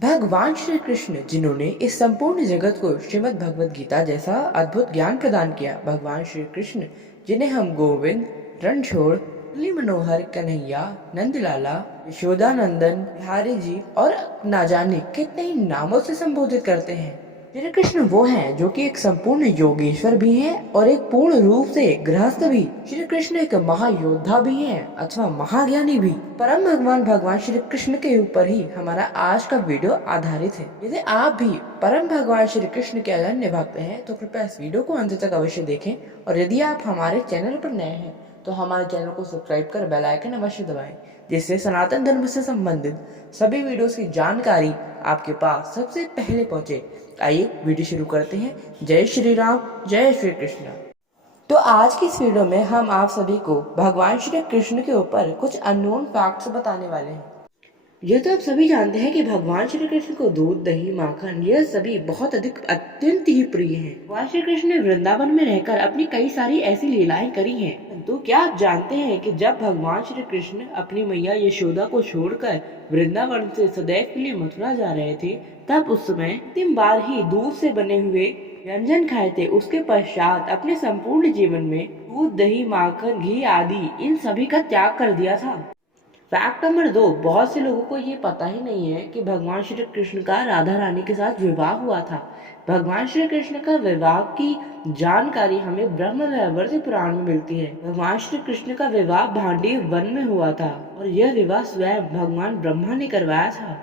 भगवान श्री कृष्ण जिन्होंने इस संपूर्ण जगत को श्रीमद् भगवद गीता जैसा अद्भुत ज्ञान प्रदान किया, भगवान श्री कृष्ण जिन्हें हम गोविंद, रणछोड़, मुरली मनोहर, कन्हैया, नंदलाला, यशोदानंदन, बिहारी जी और ना जाने कितने ही नामों से संबोधित करते हैं। श्री कृष्ण वो हैं जो कि एक संपूर्ण योगेश्वर भी हैं और एक पूर्ण रूप से गृहस्थ भी। श्री कृष्ण एक महायोद्धा भी हैं अथवा महाज्ञानी भी। परम भगवान श्री कृष्ण के ऊपर ही हमारा आज का वीडियो आधारित है। यदि आप भी परम भगवान श्री कृष्ण के अनन्य भक्त हैं तो कृपया इस वीडियो को अंत तक अवश्य देखें, और यदि आप हमारे चैनल पर नए हैं तो हमारे चैनल को सब्सक्राइब कर बेल आइकन अवश्य दबाएं, जिससे सनातन धर्म से संबंधित सभी वीडियोस की जानकारी आपके पास सबसे पहले पहुंचे। आइए वीडियो शुरू करते हैं। जय श्री राम, जय श्री कृष्ण। तो आज की इस वीडियो में हम आप सभी को भगवान श्री कृष्ण के ऊपर कुछ अननोन फैक्ट्स बताने वाले हैं। ये तो आप सभी जानते हैं कि भगवान श्री कृष्ण को दूध, दही, माखन यह सभी बहुत अधिक अत्यंत ही प्रिय हैं। भगवान श्री कृष्ण ने वृंदावन में रहकर अपनी कई सारी ऐसी लीलाएं करी हैं। तो क्या आप जानते हैं कि जब भगवान श्री कृष्ण अपनी मैया यशोदा को छोड़कर वृंदावन से सदैव के लिए मथुरा जा रहे थे, तब उस समय अंतिम बार ही दूध से बने हुए व्यंजन खाए थे। उसके पश्चात अपने संपूर्ण जीवन में दूध, दही, माखन, घी आदि इन सभी का त्याग कर दिया था। फैक्ट नंबर 2, बहुत से लोगों को ये पता ही नहीं है कि भगवान श्री कृष्ण का राधा रानी के साथ विवाह हुआ था। भगवान श्री कृष्ण का विवाह की जानकारी हमें ब्रह्म वैवर्त पुराण में मिलती है। भगवान श्री कृष्ण का विवाह भांडीव वन में हुआ था और यह विवाह स्वयं भगवान ब्रह्मा ने करवाया था।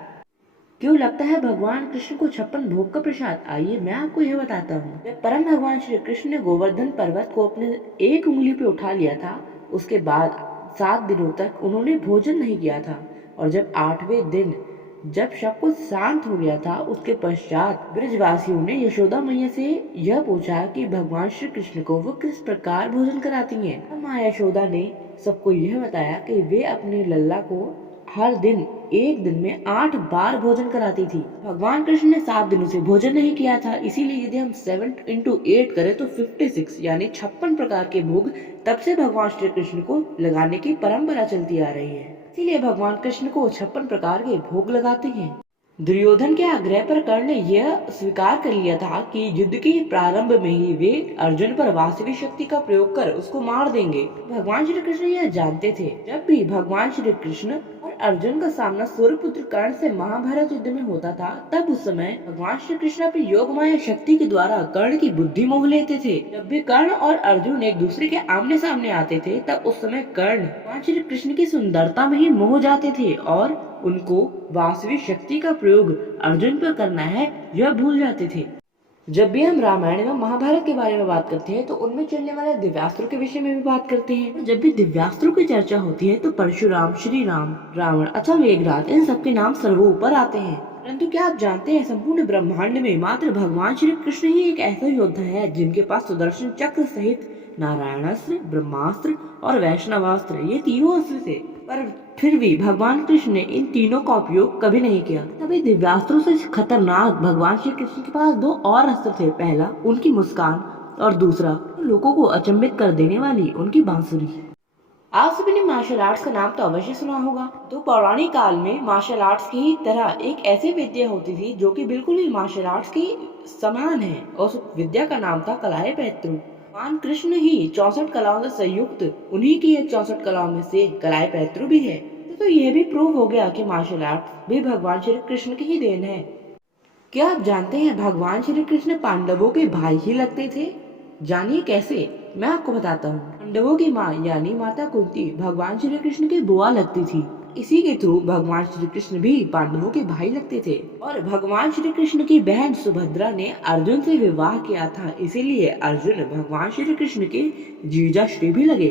क्यों लगता है भगवान कृष्ण को 56 भोग का प्रसाद? आइए मैं आपको यह बताता हूँ। जब परम भगवान श्री कृष्ण ने गोवर्धन पर्वत को अपने एक उंगली पे उठा लिया था, उसके बाद 7 दिनों तक उन्होंने भोजन नहीं किया था, और जब 8वें दिन जब सब कुछ शांत हो गया था, उसके पश्चात ब्रजवासियों ने यशोदा मैया से यह पूछा कि भगवान श्री कृष्ण को वो किस प्रकार भोजन कराती हैं। माँ यशोदा ने सबको यह बताया कि वे अपने लल्ला को हर दिन एक दिन में 8 बार भोजन कराती थी। भगवान कृष्ण ने 7 दिनों से भोजन नहीं किया था, इसीलिए यदि हम 7 × 8 करें तो 56 यानी 56 प्रकार के भोग तब से भगवान श्री कृष्ण को लगाने की परंपरा चलती आ रही है। इसीलिए भगवान कृष्ण को 56 प्रकार के भोग लगाते हैं। दुर्योधन के आग्रह पर कर्ण ने यह स्वीकार कर लिया था कि युद्ध के प्रारंभ में ही वे अर्जुन पर वास्तविक शक्ति का प्रयोग कर उसको मार देंगे। भगवान श्री कृष्ण यह जानते थे। जब भी भगवान श्री कृष्ण और अर्जुन का सामना सूर्यपुत्र कर्ण से महाभारत युद्ध में होता था, तब उस समय भगवान श्री कृष्ण अपनी योग माया शक्ति के द्वारा कर्ण की बुद्धि मोह लेते थे। जब भी कर्ण और अर्जुन एक दूसरे के आमने सामने आते थे, तब उस समय कर्ण भगवान श्री कृष्ण की सुंदरता में ही मोह जाते थे और उनको वास्तविक शक्ति का प्रयोग अर्जुन पर करना है यह भूल जाते थे। जब भी हम रामायण एवं महाभारत के बारे में बात करते हैं तो उनमें चलने वाले दिव्यास्त्रों के विषय में भी बात करते हैं। जब भी दिव्यास्त्रों की चर्चा होती है तो परशुराम, श्री राम, रावण अथवा मेघनाद इन सबके नाम सर्वोपर आते हैं। परंतु क्या आप जानते हैं संपूर्ण ब्रह्मांड में मात्र भगवान श्री कृष्ण ही एक ऐसा योद्धा है जिनके पास सुदर्शन चक्र सहित नारायणास्त्र, ब्रह्मास्त्र और वैष्णवास्त्र ये तीनों अस्त्र थे, पर फिर भी भगवान कृष्ण ने इन तीनों का उपयोग कभी नहीं किया। तभी दिव्यास्त्रों से खतरनाक भगवान श्री कृष्ण के पास 2 और अस्त्र थे। पहला उनकी मुस्कान और दूसरा लोगों को अचंभित कर देने वाली उनकी बांसुरी। आप सभी ने मार्शल आर्ट्स का नाम तो अवश्य सुना होगा। तो पौराणिक काल में मार्शल आर्ट्स की तरह एक ऐसी विद्या होती थी जो कि बिल्कुल ही मार्शल आर्ट्स की समान है, और उस विद्या का नाम था कलायपैत्रु। भगवान कृष्ण ही 64 कलाओं से संयुक्त उन्हीं की एक 64 कलाओं में से कलायपैत्रु भी है। तो यह भी प्रूव हो गया कि मार्शल आर्ट भी भगवान श्री कृष्ण की ही देन है। क्या आप जानते हैं भगवान श्री कृष्ण पांडवों के भाई ही लगते थे? जानिए कैसे, मैं आपको बताता हूँ। पांडवों की माँ यानी माता कुंती भगवान श्री कृष्ण की बुआ लगती थी। इसी के थ्रू भगवान श्री कृष्ण भी पांडवों के भाई लगते थे। और भगवान श्री कृष्ण की बहन सुभद्रा ने अर्जुन से विवाह किया था, इसीलिए अर्जुन भगवान श्री कृष्ण के जीजा श्री भी लगे।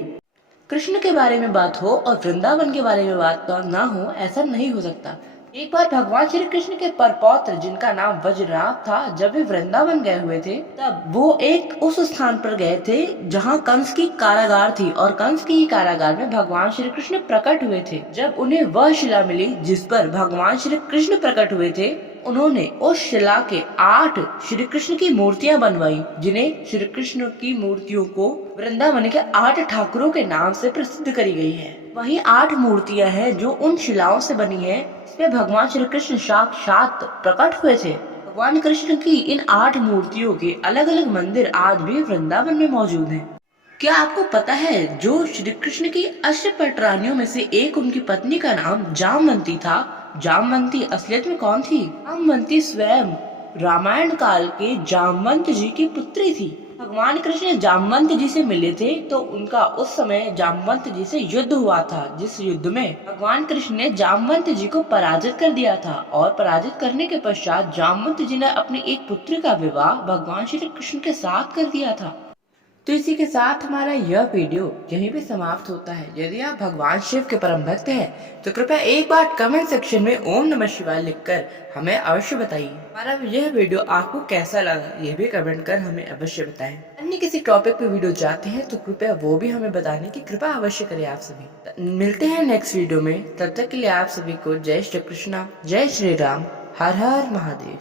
कृष्ण के बारे में बात हो और वृंदावन के बारे में बात ना हो, ऐसा नहीं हो सकता। एक बार भगवान श्री कृष्ण के परपौत्र जिनका नाम वज्रनाभ था, जब वे वृंदावन गए हुए थे तब वो एक उस स्थान पर गए थे जहाँ कंस की कारागार थी, और कंस की कारागार में भगवान श्री कृष्ण प्रकट हुए थे। जब उन्हें वह शिला मिली जिस पर भगवान श्री कृष्ण प्रकट हुए थे, उन्होंने उस शिला के 8 श्री कृष्ण की मूर्तियां बनवाई, जिन्हें श्री कृष्ण की मूर्तियों को वृंदावन के 8 ठाकुरों के नाम से प्रसिद्ध करी गई है। वहीं 8 मूर्तियां हैं जो उन शिलाओं से बनी है इसमें भगवान श्री कृष्ण साक्षात प्रकट हुए थे। भगवान कृष्ण की इन 8 मूर्तियों के अलग अलग मंदिर आज भी वृंदावन में मौजूद हैं। क्या आपको पता है जो श्री कृष्ण की अष्टपट रानियों में से एक उनकी पत्नी का नाम जामवंती था। जामवंती असलियत में कौन थी? जामवंती स्वयं रामायण काल के जामवंत जी की पुत्री थी। भगवान कृष्ण जामवंत जी से मिले थे तो उनका उस समय जामवंत जी से युद्ध हुआ था, जिस युद्ध में भगवान कृष्ण ने जामवंत जी को पराजित कर दिया था और पराजित करने के पश्चात जामवंत जी ने अपनी एक पुत्री का विवाह भगवान श्री कृष्ण के साथ कर दिया था। तो इसी के साथ हमारा यह वीडियो यहीं पे समाप्त होता है। यदि आप भगवान शिव के परम भक्त हैं तो कृपया एक बार कमेंट सेक्शन में ओम नमः शिवाय लिखकर हमें अवश्य बताइए। हमारा यह वीडियो आपको कैसा लगा ये भी कमेंट कर हमें अवश्य बताएं। अन्य किसी टॉपिक पे वीडियो चाहते हैं तो कृपया वो भी हमें बताने की कृपा अवश्य करें। आप सभी मिलते हैं नेक्स्ट वीडियो में, तब तक के लिए आप सभी को जय श्री कृष्णा, जय श्री राम, हर हर महादेव।